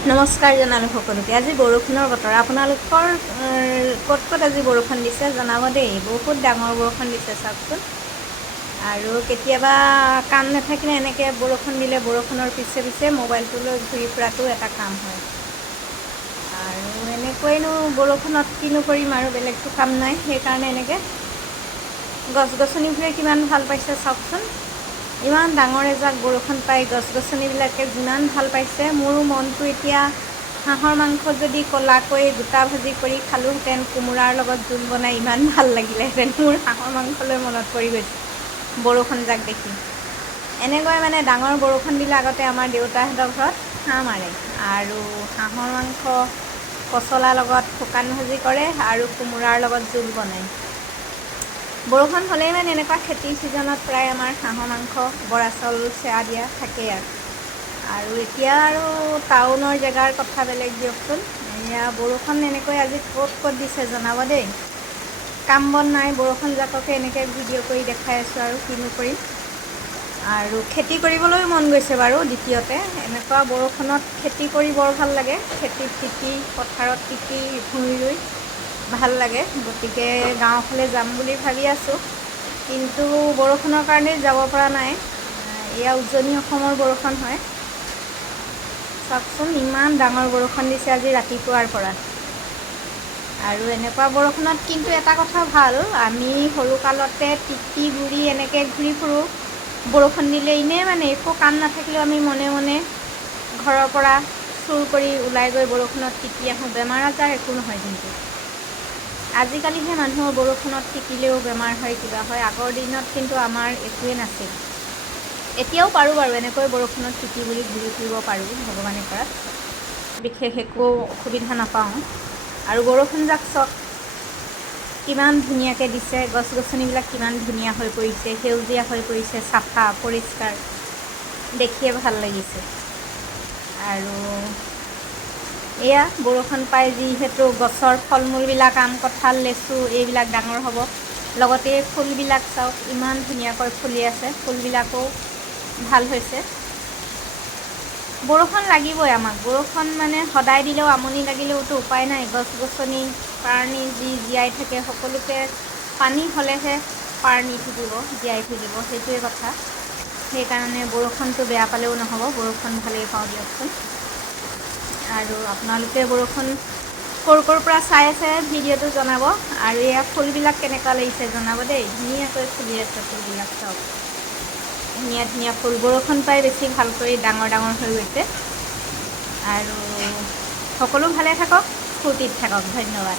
নমস্কাৰ জনালোঁ সকলোকে। আজি বৰষুণৰ বতৰ। আপোনালোকৰ ক'ত ক'ত আজি বৰষুণ দিছে জনাব দেই। বহুত ডাঙৰ বৰষুণ দিছে চাওকচোন। আৰু কেতিয়াবা কাম নাথাকিলে এনেকৈ বৰষুণ দিলে বৰষুণৰ পিছে পিছে মোবাইলটো লৈ ঘূৰি ফুৰাটো এটা কাম হয়। আৰু এনেকৈনো বৰষুণত কিনো কৰিম আৰু বেলেগতো কাম নাই, সেইকাৰণে এনেকৈ গছ গছনিবোৰে কিমান ভাল পাইছে চাওকচোন। ইমান ডাঙৰ এজাক বৰষুণ পাই গছ গছনিবিলাকে যিমান ভাল পাইছে, মোৰো মনটো এতিয়া হাঁহৰ মাংস যদি ক'লাকৈ গোটা ভাজি কৰি খালোঁহেঁতেন, কোমোৰাৰ লগত জোল বনাই ইমান ভাল লাগিলেহেঁতেন। মোৰ হাঁহৰ মাংসলৈ মনত পৰি গৈছে বৰষুণজাক দেখি। এনেকৈ মানে ডাঙৰ বৰষুণ দিলে আগতে আমাৰ দেউতাহঁতৰ ঘৰত হাঁহ মাৰে আৰু হাঁহৰ মাংস পচলাৰ লগত শুকান ভাজি কৰে আৰু কোমোৰাৰ লগত জোল বনায়। বৰষুণ হ'লেই মানে এনেকুৱা খেতিৰ ছিজনত প্ৰায় আমাৰ হাঁহৰ মাংস বৰা চাউল চেৱা দিয়া থাকেই আৰু এতিয়া আৰু টাউনৰ জেগাৰ কথা বেলেগ দিয়কচোন। এয়া বৰষুণ এনেকৈ আজি ক'ত ক'ত দিছে জনাব দেই। কাম বন নাই, বৰষুণ জাককে এনেকৈ ভিডিঅ' কৰি দেখাই আছোঁ আৰু কিনো কৰিম। আৰু খেতি কৰিবলৈও মন গৈছে বাৰু। দ্বিতীয়তে এনেকুৱা বৰষুণত খেতি কৰি বৰ ভাল লাগে। খেতিত তিতি পথাৰত তিতি ভূঁই ৰুই ভাল লাগে। গতিকে গাঁৱৰ ফালে যাম বুলি ভাবি আছোঁ, কিন্তু বৰষুণৰ কাৰণেই যাব পৰা নাই। এয়া উজনি অসমৰ বৰষুণ হয় চাওকচোন। ইমান ডাঙৰ বৰষুণ দিছে আজি ৰাতিপুৱাৰ পৰা। আৰু এনেকুৱা বৰষুণত কিন্তু এটা কথা ভাল, আমি সৰুকালতে তিতি বুৰি এনেকৈ ঘূৰি ফুৰোঁ। বৰষুণ দিলে এনেই মানে একো কাম নাথাকিলেও আমি মনে মনে ঘৰৰ পৰা চুৰ কৰি ওলাই গৈ বৰষুণত তিতি আহোঁ। বেমাৰ আজাৰ একো নহয় কিন্তু। আজিকালিহে মানুহৰ বৰষুণত তিতিলেও বেমাৰ হয়, কিবা হয়। আগৰ দিনত কিন্তু আমাৰ একোৱেই নাছিল। এতিয়াও পাৰোঁ বাৰু, এনেকৈ বৰষুণত তিতি বুৰি ঘূৰি ফুৰিব পাৰোঁ ভগৱানে কৰাত। বিশেষ একো অসুবিধা নাপাওঁ। আৰু বৰষুণজাক চাওক কিমান ধুনীয়াকৈ দিছে। গছ গছনিবিলাক কিমান ধুনীয়া হৈ পৰিছে, সেউজীয়া হৈ পৰিছে, চাফা পৰিষ্কাৰ, দেখিয়ে ভাল লাগিছে। আৰু এয়া বৰষুণ পাই যিহেতু গছৰ ফল মূলবিলাক আম কঁঠাল লেচু এইবিলাক ডাঙৰ হ'ব। লগতে ফুলবিলাক চাওক ইমান ধুনীয়াকৈ ফুলি আছে, ফুলবিলাকো ভাল হৈছে। বৰষুণ লাগিবই আমাক। বৰষুণ মানে সদায় দিলেও আমনি লাগিলেওতো উপায় নাই। গছ গছনি প্ৰাণী যি জীয়াই থাকে সকলোকে পানী হ'লেহে প্ৰাণী থাকিব, জীয়াই থাকিব, সেইটোৱে কথা। সেইকাৰণে বৰষুণটো বেয়া পালেও নহ'ব, বৰষুণ ভালেই পাওঁ দিয়কচোন। আৰু আপোনালোকে বৰষুণ ক'ৰ পৰা চাই আছে ভিডিঅ'টো জনাব। আৰু এয়া ফুলবিলাক কেনেকুৱা লাগিছে জনাব দেই। ধুনীয়াকৈ ফুলি আছে ফুলবিলাক চাওক। ধুনীয়া ধুনীয়া ফুল। বৰষুণ পাই বেছি ভালকৈ ডাঙৰ ডাঙৰ হৈ গৈছে। আৰু সকলো ভালে থাকক, ফূৰ্তিত থাকক। ধন্যবাদ।